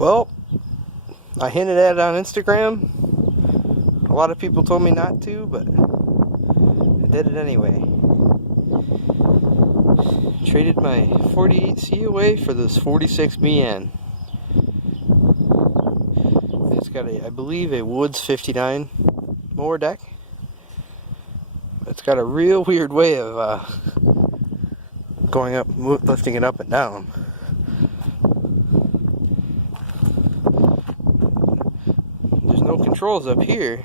Well, I hinted at it on Instagram. A lot of people told me not to, but I did it anyway. Traded my 48C away for this 46BN. It's got I believe a Woods 59 mower deck. It's got a real weird way of going up, lifting it up and down. There's no controls up here.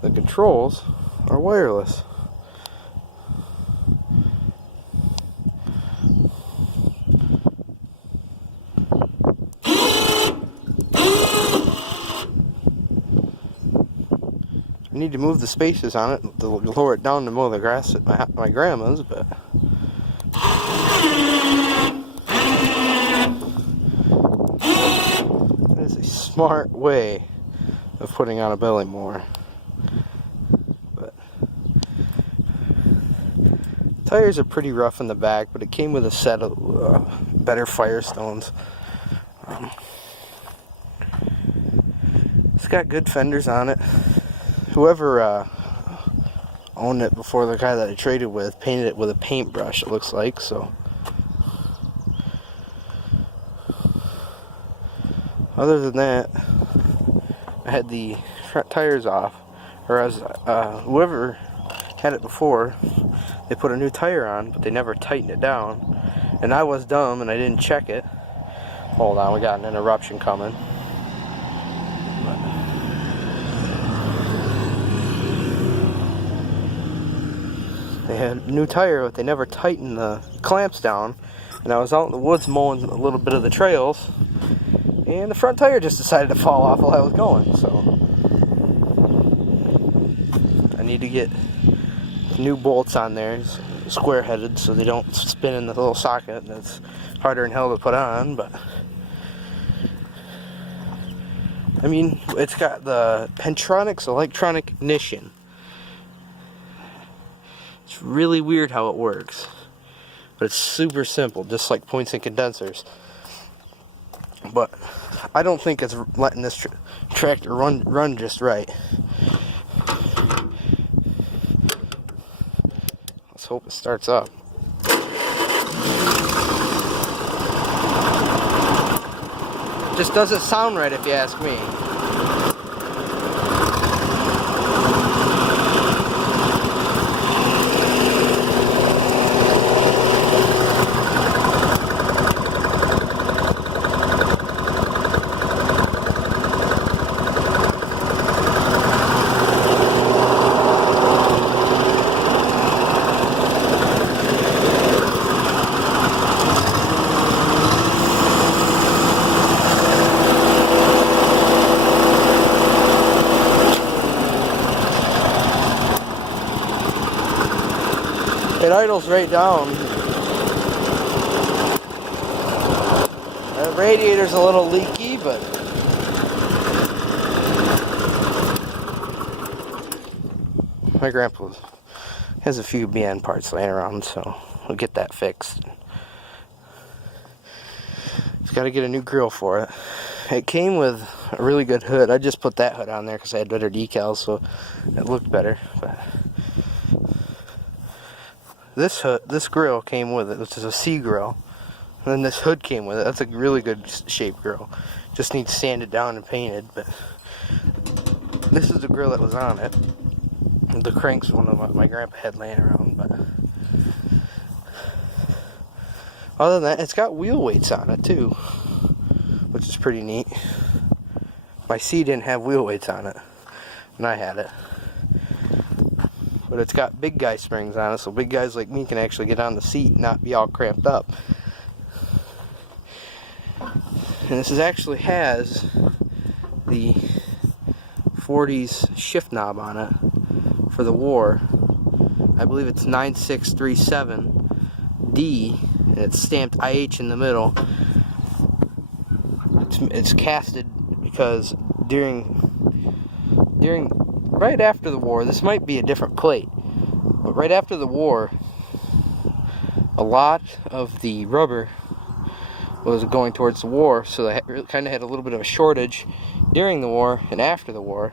The controls are wireless. I need to move the spaces on it to lower it down to mow the grass at my grandma's, but that is a smart way of putting on a belly mower. But tires are pretty rough in the back, but it came with a set of better Firestones. It's got good fenders on it. Whoever owned it before, the guy that I traded with, painted it with a paintbrush, it looks like. So other than that, I had the front tires off, or as whoever had it before, they put a new tire on, but they never tightened it down, and I was dumb and I didn't check it. Hold on, we got an interruption coming. They had a new tire, but they never tightened the clamps down. And I was out in the woods mowing a little bit of the trails, and the front tire just decided to fall off while I was going. So I need to get new bolts on there, square-headed, so they don't spin in the little socket. That's harder than hell to put on, but I mean, it's got the Pentronics electronic ignition. It's really weird how it works, but it's super simple, just like points and condensers. But I don't think it's letting this tractor run just right. Let's hope it starts up. Just doesn't sound right, if you ask me. It idles right down. The radiator's a little leaky, but my grandpa has a few BN parts laying around, so we'll get that fixed. Just got to get a new grill for it. It came with a really good hood. I just put that hood on there because I had better decals, so it looked better. But this grill came with it, which is a C grill, and then this hood came with it. That's a really good shaped grill. Just needs sanded down and painted, but this is the grill that was on it. The crank's one of my grandpa had laying around, but other than that, it's got wheel weights on it too, which is pretty neat. My C didn't have wheel weights on it, and I had it. But it's got big guy springs on it, so big guys like me can actually get on the seat and not be all cramped up. And this actually has the 40s shift knob on it for the War. I believe it's 9637D, and it's stamped IH in the middle. It's casted because right after the war, this might be a different plate, but right after the war, a lot of the rubber was going towards the war, so they kind of had a little bit of a shortage during the war and after the war.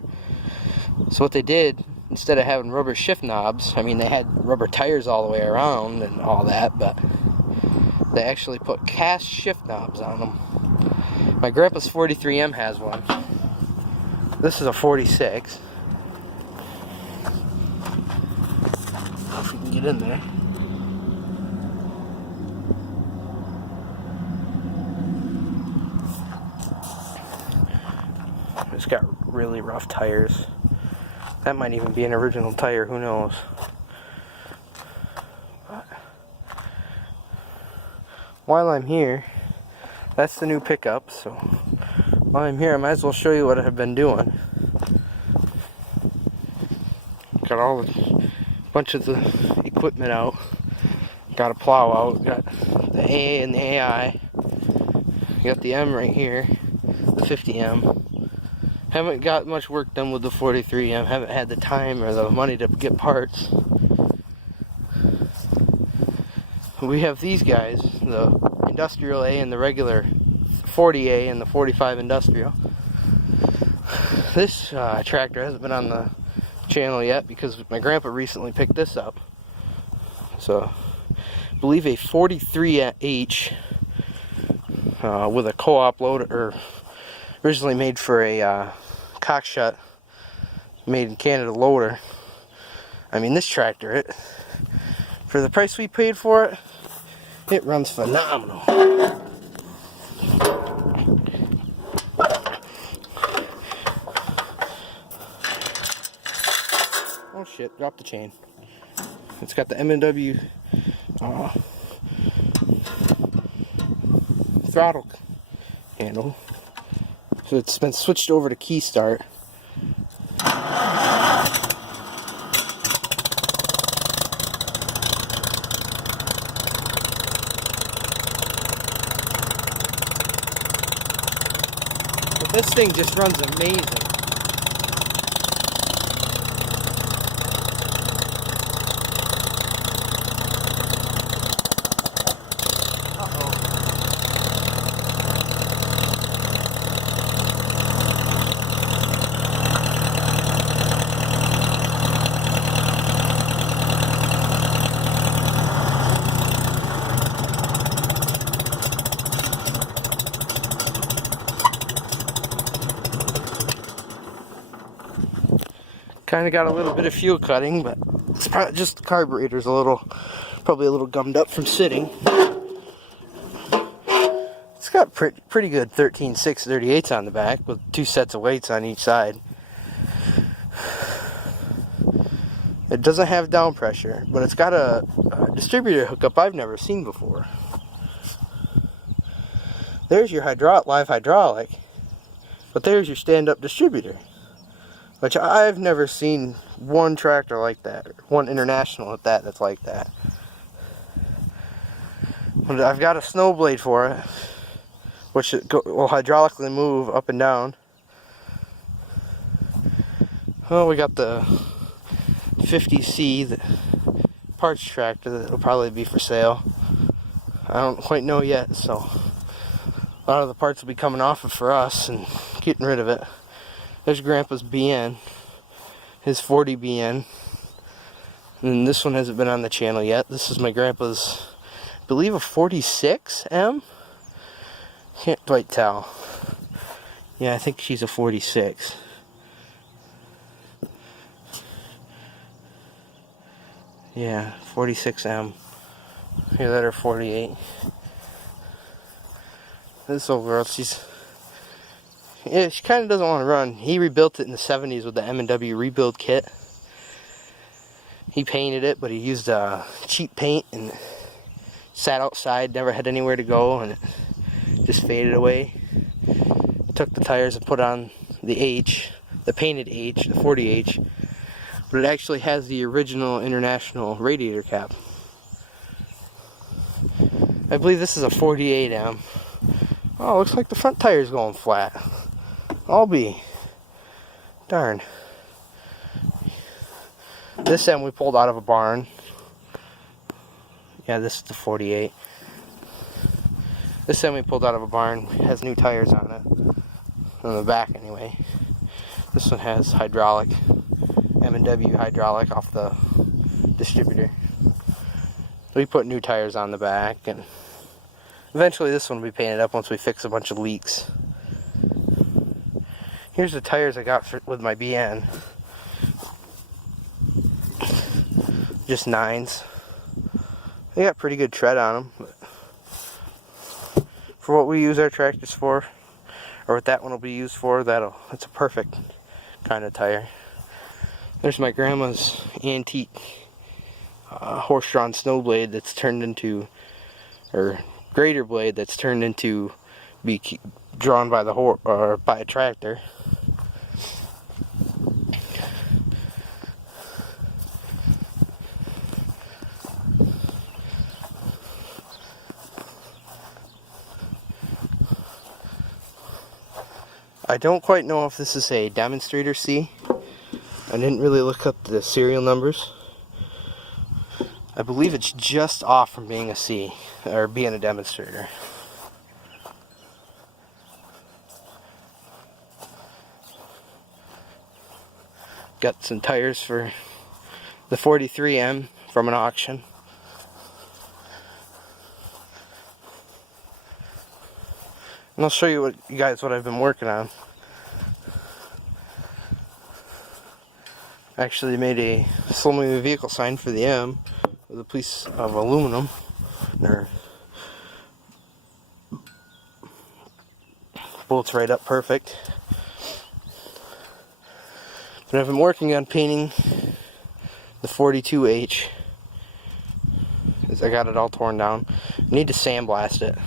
So what they did, instead of having rubber shift knobs, I mean, they had rubber tires all the way around and all that, but they actually put cast shift knobs on them. My grandpa's 43M has one. This is a 46. If we can get in there. It's got really rough tires. That might even be an original tire, who knows. But while I'm here, that's the new pickup, so while I'm here I might as well show you what I've been doing. Got all the bunch of the equipment out. Got a plow out, got the A and the AI. Got the M right here, the 50M. Haven't got much work done with the 43M. Haven't had the time or the money to get parts. We have these guys, the Industrial A and the regular 40A and the 45 Industrial. This tractor hasn't been on the channel yet because my grandpa recently picked this up. So, I believe a 43H with a co-op loader, or originally made for a Cockshut, made in Canada loader. I mean, this tractor, for the price we paid for it, it runs phenomenal. Oh shit, dropped the chain. It's got the M&W throttle handle. So it's been switched over to key start. But this thing just runs amazing. Kind of got a little bit of fuel cutting, but it's probably just the carburetor's probably a little gummed up from sitting. It's got pretty good 13.638s on the back with 2 sets of weights on each side. It doesn't have down pressure, but it's got a distributor hookup I've never seen before. There's your live hydraulic, but there's your stand-up distributor. Which I've never seen one tractor like that, one International at that, that's like that. But I've got a snow blade for it, which will hydraulically move up and down. Well, we got the 50C, the parts tractor that will probably be for sale. I don't quite know yet, so a lot of the parts will be coming off it for us and getting rid of it. There's Grandpa's BN, his 40 BN, and this one hasn't been on the channel yet. This is my grandpa's, I believe, a 46M? Can't quite tell. Yeah, I think she's a 46. Yeah, 46M. Here, that are 48. This old girl, she kind of doesn't want to run. He rebuilt it in the 70s with the M&W rebuild kit. He painted it, but he used cheap paint and sat outside, never had anywhere to go, and it just faded away. Took the tires and put on the H, the painted H, the 40H, but it actually has the original International radiator cap. I believe this is a 48M. Oh, looks like the front tire's going flat. I'll be darn. This M we pulled out of a barn. Yeah, this is the 48. This semi pulled out of a barn has new tires on it, on the back anyway. This one has hydraulic, M&W hydraulic off the distributor. We put new tires on the back, and eventually this one will be painted up once we fix a bunch of leaks. Here's the tires I got with my BN. Just 9s. They got pretty good tread on them. But for what we use our tractors for, or what that one will be used for, it's a perfect kind of tire. There's my grandma's antique horse-drawn snow blade that's turned into, or grader blade that's turned into be drawn by the horse or by a tractor. I don't quite know if this is a demonstrator C. I didn't really look up the serial numbers. I believe it's just off from being a C, or being a demonstrator. Got some tires for the 43M from an auction. And I'll show you guys what I've been working on. I actually made a slow moving vehicle sign for the M with a piece of aluminum. Bolts right up perfect. But I've been working on painting the 42H. I got it all torn down. I need to sandblast it.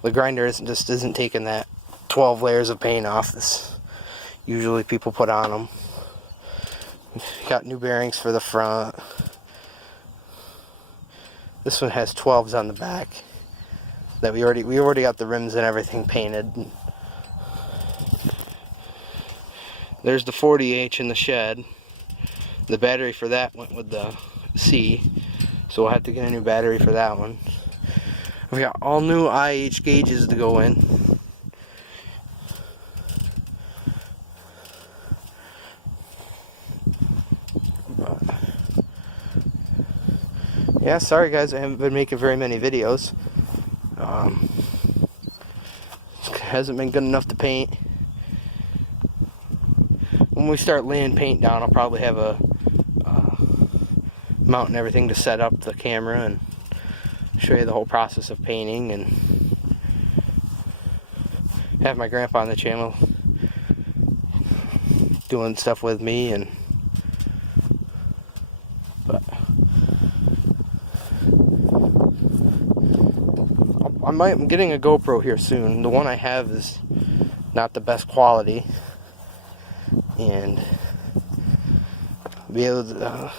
The grinder isn't taking that 12 layers of paint off this usually people put on them. Got new bearings for the front. This one has 12s on the back that we already got the rims and everything painted. There's the 40H in the shed. The battery for that went with the C, so we'll have to get a new battery for that one. We got all new IH gauges to go in. Yeah, sorry guys, I haven't been making very many videos. Hasn't been good enough to paint. When we start laying paint down, I'll probably have a mount and everything to set up the camera and show you the whole process of painting, and have my grandpa on the channel doing stuff with me. And I'm getting a GoPro here soon. The one I have is not the best quality, and be able to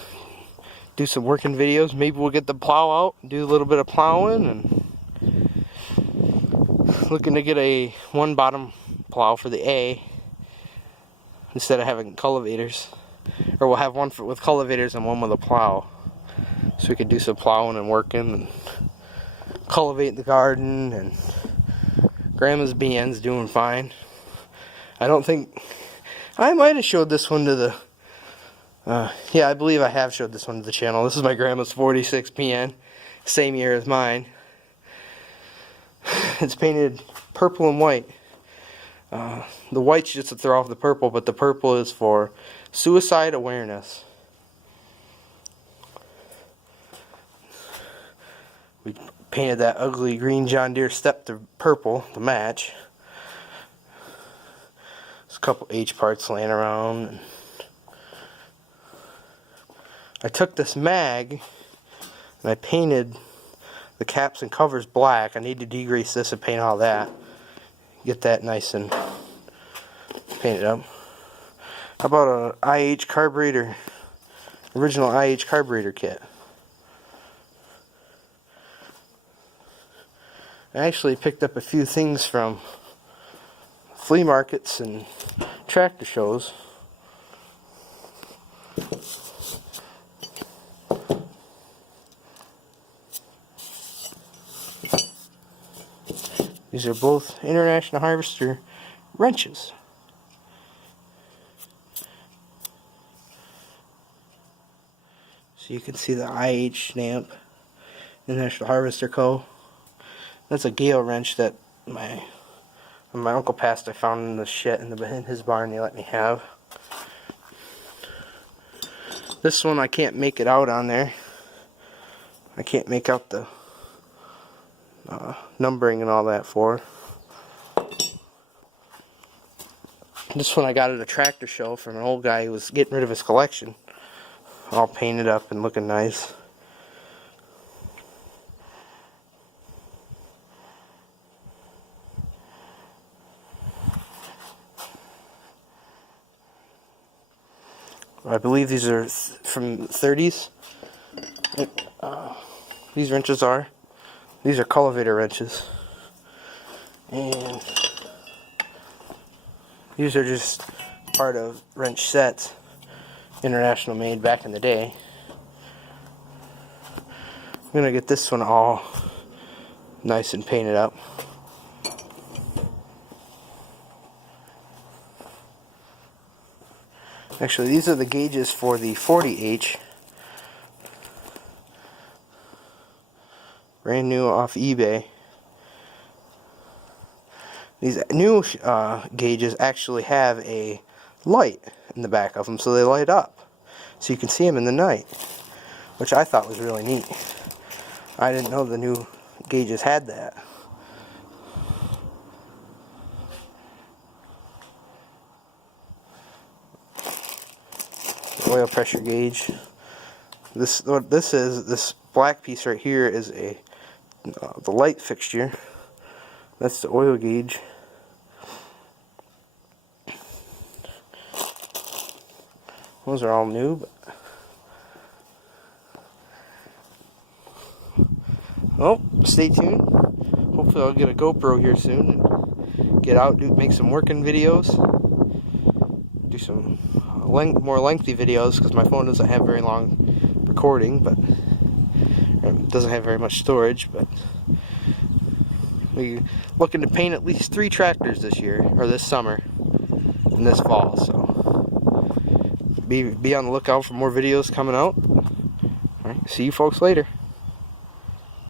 do some working videos. Maybe we'll get the plow out, do a little bit of plowing, and looking to get one bottom plow for the A instead of having cultivators, or we'll have one with cultivators and one with a plow, so we could do some plowing and working and cultivate the garden. And Grandma's BN's doing fine. I don't think I might have showed this one to the yeah, I believe I have showed this one to the channel. This is my grandma's 46 PN, same year as mine. It's painted purple and white. The white's just to throw off the purple, but the purple is for suicide awareness. We painted that ugly green John Deere step to purple to match. There's a couple H parts laying around. I took this mag and I painted the caps and covers black. I need to degrease this and paint all that. Get that nice and painted up. How about a IH carburetor, original IH carburetor kit? I actually picked up a few things from flea markets and tractor shows. These are both International Harvester wrenches. So you can see the IH stamp, International Harvester Co. That's a Gale wrench that when my uncle passed, I found in the shed in his barn. They let me have. This one I can't make it out on there. I can't make out the numbering and all that for. This one I got at a tractor show from an old guy who was getting rid of his collection. All painted up and looking nice. I believe these are from the 30s. These wrenches are. These are cultivator wrenches. And these are just part of wrench sets. International made back in the day. I'm going to get this one all nice and painted up. Actually, these are the gauges for the 40H. Brand new off eBay. These new gauges actually have a light in the back of them, so they light up. So you can see them in the night, which I thought was really neat. I didn't know the new gauges had that. Oil pressure gauge. This black piece right here is the light fixture. That's the oil gauge. Those are all new, but oh, stay tuned. Hopefully I'll get a GoPro here soon and get out, make some working videos, do some more lengthy videos, because my phone doesn't have very long recording, but it doesn't have very much storage. But we're looking to paint at least 3 tractors this year, or this summer and this fall, so be on the lookout for more videos coming out. Alright, see you folks later.